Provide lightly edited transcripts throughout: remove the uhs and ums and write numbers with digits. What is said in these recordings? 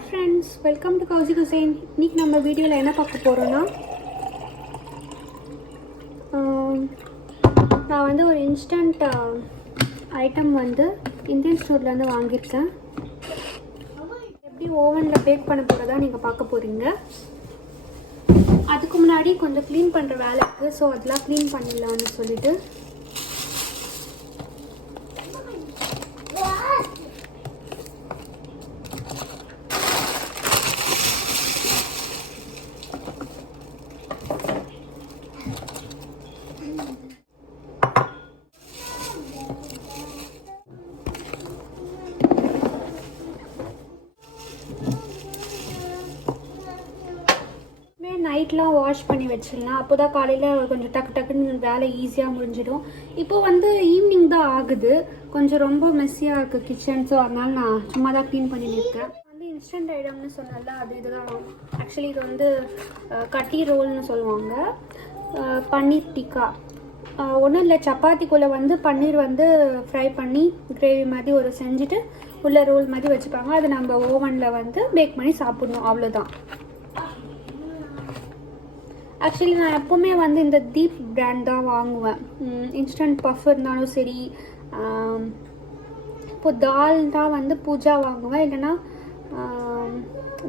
Hi friends, welcome to Kousi cuisine. இன்றைக்கி நம்ம வீடியோவில் என்ன பார்க்க போகிறோன்னா, நான் வந்து ஒரு இன்ஸ்டன்ட் ஐட்டம் வந்து இந்தியன் ஸ்டோர்லேருந்து வாங்கியிருக்கேன். எப்படி ஓவனில் பேக் பண்ண போகிறதா நீங்கள் பார்க்க போகிறீங்க. அதுக்கு முன்னாடி கொஞ்சம் க்ளீன் பண்ணுற வேலை இருக்குது, ஸோ அதெல்லாம் க்ளீன் பண்ணிடலான்னு சொல்லிட்டு நைட்லாம் வாஷ் பண்ணி வச்சிடலாம். அப்போ தான் காலையில் கொஞ்சம் டக்குன்னு வேலை ஈஸியாக முடிஞ்சிடும். இப்போது வந்து ஈவினிங் தான் ஆகுது, கொஞ்சம் ரொம்ப மெஸ்ஸியாக இருக்குது கிச்சன். ஸோ அதனால் நான் சும்மா தான் க்ளீன் பண்ணியிருக்கேன். வந்து இன்ஸ்டன்ட் ஐட்டம்னு சொன்னல, அது இதுதான். ஆக்சுவலி இது வந்து கட்டி ரோல்னு சொல்லுவாங்க. பன்னீர் டிக்கா ஒன்றும் இல்லை, சப்பாத்திக்குள்ளே வந்து பன்னீர் வந்து ஃப்ரை பண்ணி கிரேவி மாதிரி ஒரு செஞ்சுட்டு உள்ள ரோல் மாதிரி வச்சுப்பாங்க. அதை நம்ம ஓவனில் வந்து பேக் பண்ணி சாப்பிட்ணும், அவ்வளோதான். ஆக்சுவலி நான் எப்போவுமே வந்து இந்த தீப் பிராண்ட் தான் வாங்குவேன். இன்ஸ்டன்ட் பஃப் இருந்தாலும் சரி, இப்போ தால் தான் வந்து பூஜா வாங்குவேன், இல்லைன்னா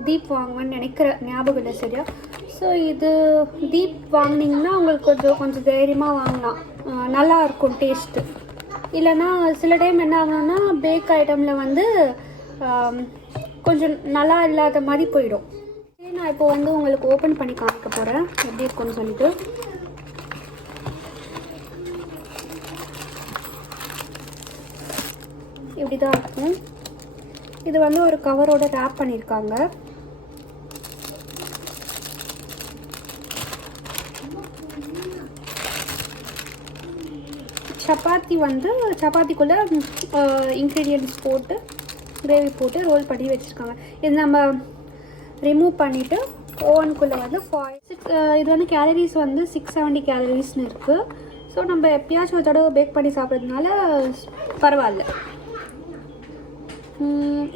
தீப் வாங்குவேன்னு நினைக்கிற ஞாபகம் இல்லை சரியா. ஸோ இது தீப் வாங்கினீங்கன்னா உங்களுக்கு கொஞ்சம் தைரியமாக வாங்கலாம், நல்லா இருக்கும் டேஸ்ட்டு. இல்லைன்னா சில டைம் என்ன ஆகணும்னா பேக் ஐட்டமில் வந்து கொஞ்சம் நல்லா இல்லாத மாதிரி போயிடும். நான் இப்போ வந்து உங்களுக்கு ஓப்பன் பண்ணி காமிக்க போகிறேன் எப்படி இருக்குன்னு சொல்லிட்டு. இப்படி தான் இருக்கும். இது வந்து ஒரு கவரோட ரேப் பண்ணியிருக்காங்க. சப்பாத்திக்குள்ளே இன்க்ரீடியன்ட்ஸ் போட்டு கிரேவி போட்டு ரோல் பண்ணி வச்சுருக்காங்க. இது நம்ம ரிமூவ் பண்ணிவிட்டு ஓவனுக்குள்ளே வந்து இது வந்து கேலரிஸ் வந்து 670 கேலரிஸ்னு இருக்குது. ஸோ நம்ம எப்பயாச்சும் ஒரு தடவை பேக் பண்ணி சாப்பிட்றதுனால பரவாயில்ல.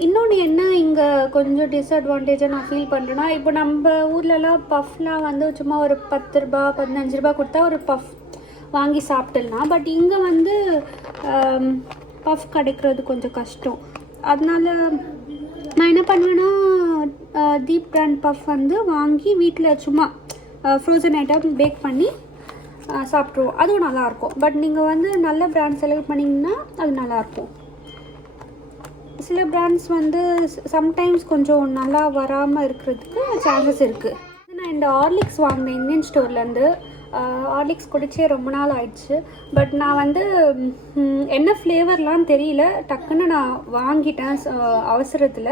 இன்னொன்று என்ன இங்கே கொஞ்சம் டிஸ்அட்வான்டேஜாக நான் ஃபீல் பண்ணுறேன்னா, இப்போ நம்ம ஊர்லலாம் பஃப்லாம் வந்து சும்மா ஒரு 10 ரூபா 15 ரூபா கொடுத்தா ஒரு பஃப் வாங்கி சாப்பிட்டுடலாம். பட் இங்கே வந்து பஃப் கிடைக்கிறது கொஞ்சம் கஷ்டம். அதனால நான் என்ன பண்ணுவேன்னா, தீப் பிராண்ட் பஃப் வந்து வாங்கி வீட்டில் சும்மா ஃப்ரோசன் ஐட்டம் பேக் பண்ணி சாப்பிட்ருவோம். அதுவும் நல்லாயிருக்கும். பட் நீங்கள் வந்து நல்ல பிராண்ட் செலக்ட் பண்ணிங்கன்னா அது நல்லாயிருக்கும். சில பிராண்ட்ஸ் வந்து சம்டைம்ஸ் கொஞ்சம் நல்லா வராமல் இருக்கிறதுக்கு சான்சஸ் இருக்குது. நான் இந்த ஹார்லிக்ஸ் வாங்கினேன் இந்தியன் ஸ்டோர்லேருந்து. ஹார்லிக்ஸ் குடிச்சே ரொம்ப நாள் ஆயிடுச்சு. பட் நான் வந்து என்ன ஃப்ளேவர்லாம் தெரியல, டக்குன்னு நான் வாங்கிட்டேன் அவசரத்தில்.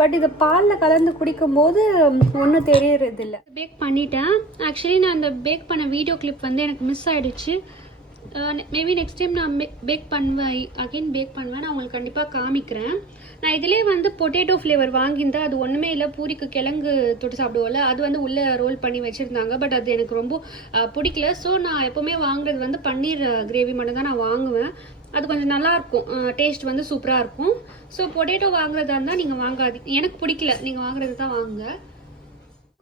பட் இது பாலில் கலந்து குடிக்கும்போது ஒன்றும் தெரியறதில்ல. பேக் பண்ணிட்டேன். ஆக்சுவலி நான் இந்த பேக் பண்ண வீடியோ கிளிப் வந்து எனக்கு மிஸ் ஆகிடுச்சு. மேபி நெக்ஸ்ட் டைம் நான் பேக் பண்ணுவேன், நான் உங்களுக்கு கண்டிப்பாக காமிக்கிறேன். நான் இதிலே வந்து பொட்டேட்டோ ஃப்ளேவர் வாங்கியிருந்தேன். அது ஒன்றுமே இல்லை, பூரிக்கு கிழங்கு தொட்டு சாப்பிடுவோம்ல, அது வந்து உள்ளே ரோல் பண்ணி வச்சுருந்தாங்க. பட் அது எனக்கு ரொம்ப பிடிக்கல. ஸோ நான் எப்போவுமே வாங்குறது வந்து பன்னீர் கிரேவி மட்டும் தான் நான் வாங்குவேன். அது கொஞ்சம் நல்லாயிருக்கும், டேஸ்ட் வந்து சூப்பராக இருக்கும். ஸோ பொட்டேட்டோ வாங்குறதா இருந்தால் நீங்கள் வாங்காதீங்க, எனக்கு பிடிக்கல, நீங்கள் வாங்குறது தான் வாங்குங்க.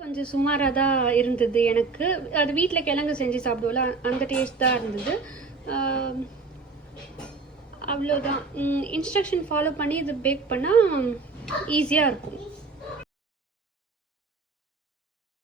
கொஞ்சம் சுமாராக தான் இருந்தது எனக்கு. அது வீட்டில் கிழங்கு செஞ்சு சாப்பிடுவோம்ல, அந்த டேஸ்ட் தான் இருந்தது. அவ்வளோதான். இன்ஸ்ட்ரக்ஷன் ஃபாலோ பண்ணி இது பேக் பண்ணால் ஈஸியாக இருக்கும்.